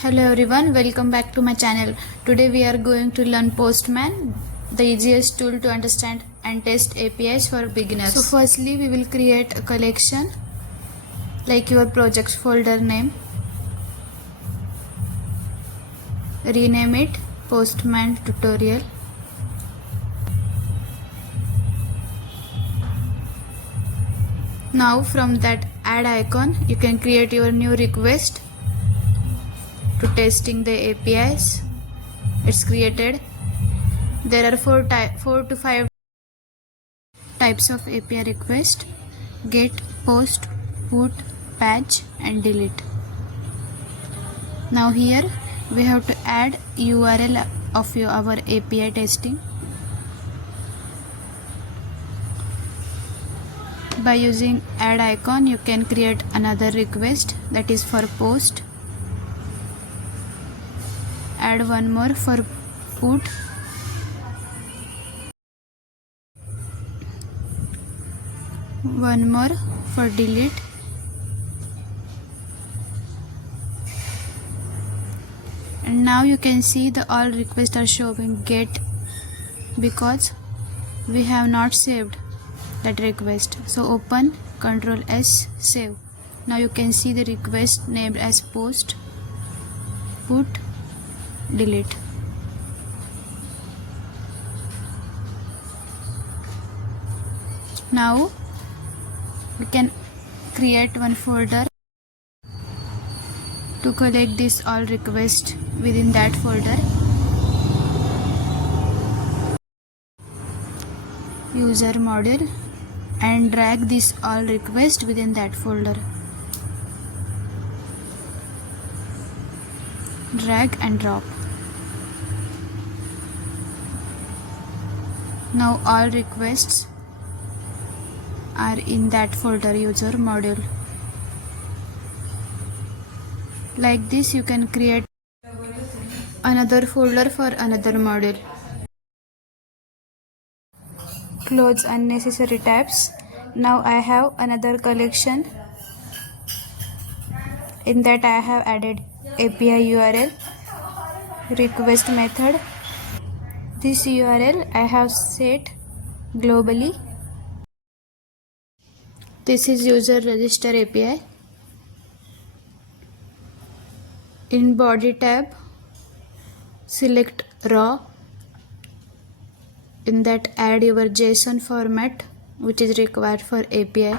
Hello everyone, welcome back to my channel. Today we are going to learn Postman, the easiest tool to understand and test APIs for beginners. So firstly we will create a collection like your project's folder name. Rename it Postman tutorial. Now from that add icon you can create your new request to testing the APIs. It's created. There are 4 to 5 types of API request: get, post, put, patch and delete. Now here we have to add URL of our API testing. By using add icon you can create another request, that is for post. Add one more for put. One more for delete. And now you can see the all requests are showing get because we have not saved that request. So open, Ctrl S, save. Now you can see the request named as post, put, delete. Now we can create one folder to collect this all request within that folder. User module and drag this all request within that folder. Drag and drop. Now all requests are in that folder, user module. Like this you can create another folder for another module. Close unnecessary tabs. Now I have another collection. In that I have added API URL, request method. This URL I have set globally. This is user register API. In body tab select raw. In that add your JSON format which is required for API.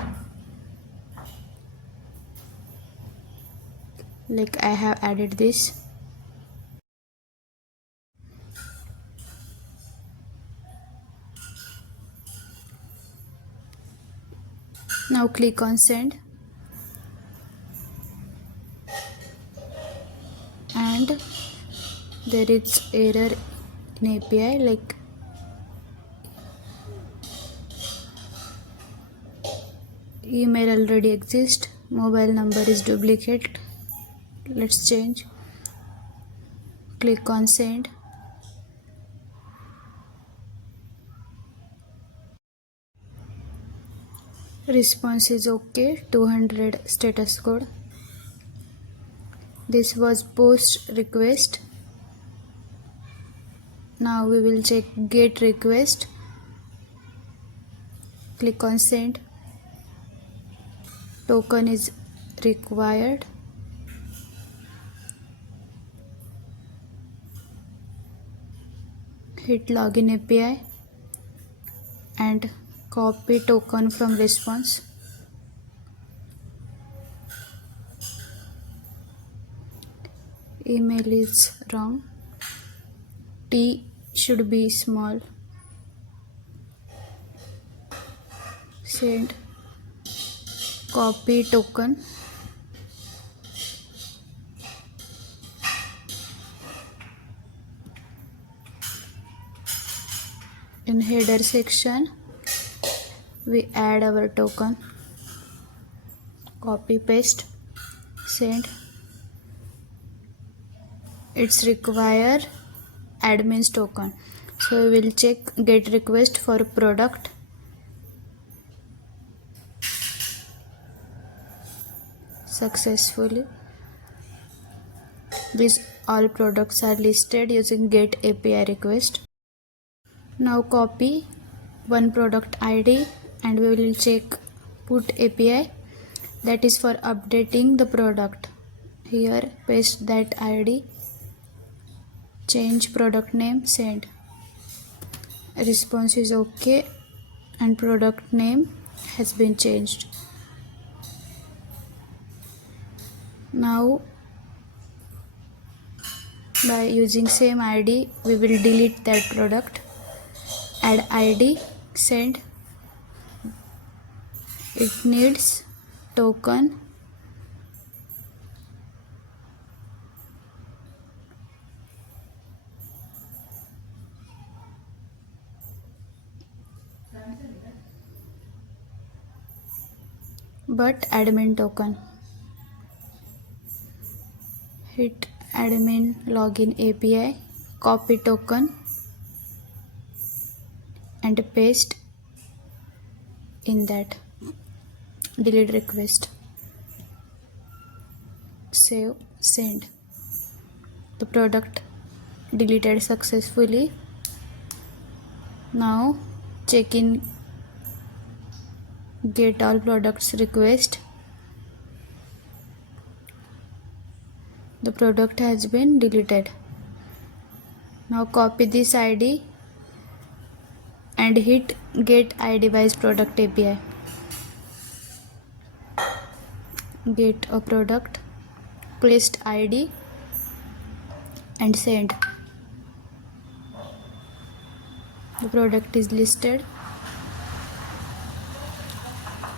Like I have added this. Now click on send. And there is error in API like email already exists, mobile number is duplicate. Let's change. Click on send. Response is okay, 200 status code. This was post request. Now we will check get request. Click on send. Token is required. Hit login API and copy token from response. Email is wrong. T should be small. Send. Copy token. In header section we add our token. Copy paste. Send. It's require admin's token. So we will check get request for product. Successfully. These all products are listed using get API request. Now copy one product ID and we will check put API, that is for updating the product. Here paste that ID, change product name, send. Response is okay and product name has been changed. Now by using same ID we will delete that product. Add ID, send. It needs token, but admin token. Hit admin login API, copy token and paste in that. Delete request. Save, send. The product deleted successfully. Now check in get all products request. The product has been deleted. Now copy this ID and hit get ID wise product API. Get a product, paste ID and send. The product is listed.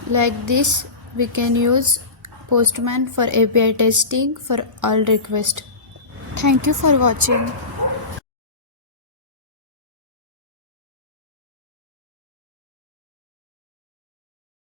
Like this we can use Postman for API testing for all requests. Thank you for watching.